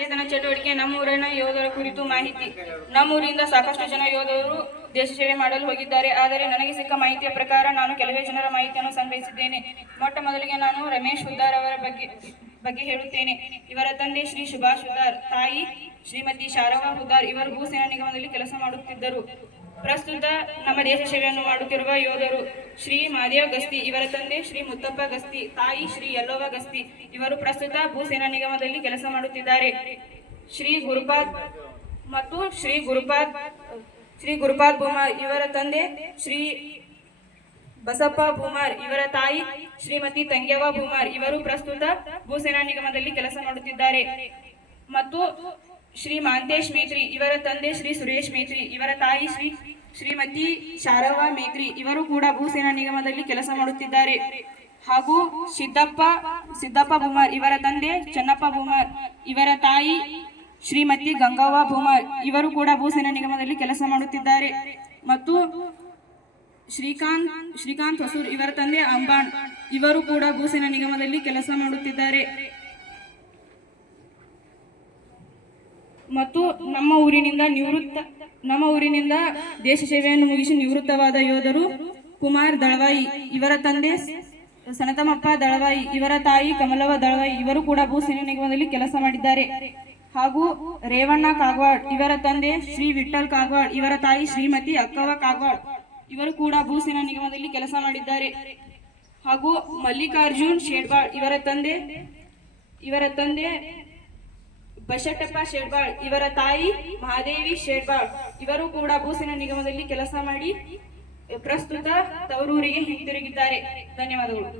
ವೇತನ ಚಟುವಟಿಕೆ ನಮ್ಮೂರಿನ ಯೋಧರ ಕುರಿತು ಮಾಹಿತಿ. ನಮ್ಮೂರಿಂದ ಸಾಕಷ್ಟು ಜನ ಯೋಧರು ದೇಶ ಸೇವೆ ಮಾಡಲು ಹೋಗಿದ್ದಾರೆ. ಆದರೆ ನನಗೆ ಸಿಕ್ಕ ಮಾಹಿತಿಯ ಪ್ರಕಾರ ನಾನು ಕೆಲವೇ ಜನರ ಮಾಹಿತಿಯನ್ನು ಸಂಗ್ರಹಿಸಿದ್ದೇನೆ. ಮೊಟ್ಟ ಮೊದಲಿಗೆ ನಾನು ರಮೇಶ್ ಹುದ್ದಾರ್ ಅವರ ಬಗ್ಗೆ ಹೇಳುತ್ತೇನೆ. ಇವರ ತಂದೆ ಶ್ರೀ ಸುಭಾಷ್ ಹುದ್ದಾರ್, ತಾಯಿ ಶ್ರೀಮತಿ ಶಾರವ್ವ ಹುದ್ದಾರ್. ಇವರು ಭೂಸೇನಾ ನಿಗಮದಲ್ಲಿ ಕೆಲಸ ಮಾಡುತ್ತಿದ್ದರು. ಪ್ರಸ್ತುತ ನಮ್ಮ ದೇಶ ಸೇವೆಯನ್ನು ಮಾಡುತ್ತಿರುವ ಯೋಧರು ಶ್ರೀ ಮಾದೇವ್ ಗಸ್ತಿ, ಇವರ ತಂದೆ ಶ್ರೀ ಮುತ್ತಪ್ಪ ಗಸ್ತಿ, ತಾಯಿ ಶ್ರೀ ಯಲ್ಲವ್ವ ಗಸ್ತಿ. ಇವರು ಪ್ರಸ್ತುತ ಭೂಸೇನಾ ನಿಗಮದಲ್ಲಿ ಕೆಲಸ ಮಾಡುತ್ತಿದ್ದಾರೆ. ಶ್ರೀ ಗುರುಪಾದ್ ಭೂಮಾರ್, ಇವರ ತಂದೆ ಶ್ರೀ ಬಸಪ್ಪ ಭೂಮಾರ್, ಇವರ ತಾಯಿ ಶ್ರೀಮತಿ ತಂಗ್ಯವ್ವ ಭೂಮಾರ್. ಇವರು ಪ್ರಸ್ತುತ ಭೂಸೇನಾ ನಿಗಮದಲ್ಲಿ ಕೆಲಸ ಮಾಡುತ್ತಿದ್ದಾರೆ. ಮತ್ತು ಶ್ರೀ ಮಾಂತೇಶ್ ಮೇತ್ರಿ, ಇವರ ತಂದೆ ಶ್ರೀ ಸುರೇಶ್ ಮೇತ್ರಿ, ಇವರ ತಾಯಿ ಶ್ರೀಮತಿ ಶಾರವ್ವ ಮೇತ್ರಿ. ಇವರು ಕೂಡ ಭೂಸೇನಾ ನಿಗಮದಲ್ಲಿ ಕೆಲಸ ಮಾಡುತ್ತಿದ್ದಾರೆ. ಹಾಗೂ ಸಿದ್ದಪ್ಪ ಭೂಮಾರ್, ಇವರ ತಂದೆ ಚೆನ್ನಪ್ಪ ಭೂಮಾರ್, ಇವರ ತಾಯಿ ಶ್ರೀಮತಿ ಗಂಗವ್ವ ಭೂಮಾರ್. ಇವರು ಕೂಡ ಭೂಸೇನಾ ನಿಗಮದಲ್ಲಿ ಕೆಲಸ ಮಾಡುತ್ತಿದ್ದಾರೆ. ಮತ್ತು ಶ್ರೀಕಾಂತ್ ಹೊಸೂರ್, ಇವರ ತಂದೆ ಅಂಬಾಣ್. ಇವರು ಕೂಡ ಭೂಸೇನಾ ನಿಗಮದಲ್ಲಿ ಕೆಲಸ ಮಾಡುತ್ತಿದ್ದಾರೆ. ಮತ್ತು ನಮ್ಮ ಊರಿನಿಂದ ದೇಶ ಸೇವೆಯನ್ನು ಮುಗಿಸಿ ನಿವೃತ್ತವಾದ ಯೋಧರು ಕುಮಾರ್ ದಳವಾಯಿ, ಇವರ ತಂದೆ ಸನತಮಪ್ಪ ದಳವಾಯಿ, ಇವರ ತಾಯಿ ಕಮಲವ್ವ ದಳವಾಯಿ. ಇವರು ಕೂಡ ಭೂಸೇನಾ ನಿಗಮದಲ್ಲಿ ಕೆಲಸ ಮಾಡಿದ್ದಾರೆ. ಹಾಗೂ ರೇವಣ್ಣ ಕಾಗವಾಡ್, ಇವರ ತಂದೆ ಶ್ರೀ ವಿಠ್ಠಲ್ ಕಾಗವಾಡ್, ಇವರ ತಾಯಿ ಶ್ರೀಮತಿ ಅಕ್ಕವ್ವ ಕಾಗವಾಡ್. ಇವರು ಕೂಡ ಭೂಸೇನಾ ನಿಗಮದಲ್ಲಿ ಕೆಲಸ ಮಾಡಿದ್ದಾರೆ. ಹಾಗೂ ಮಲ್ಲಿಕಾರ್ಜುನ್ ಶೇಡ್ಬಾಳ್, ಇವರ ತಂದೆ ಬಶೆಟ್ಟಪ್ಪ ಶೇಡ್ಬಾಳ್, ಇವರ ತಾಯಿ ಮಹಾದೇವಿ ಶೇಡ್ಬಾಳ್. ಇವರು ಕೂಡ ಭೂಸೇನಾ ನಿಗಮದಲ್ಲಿ ಕೆಲಸ ಮಾಡಿ ಪ್ರಸ್ತುತ ತವರೂರಿಗೆ ಹಿಂತಿರುಗಿದ್ದಾರೆ. ಧನ್ಯವಾದಗಳು.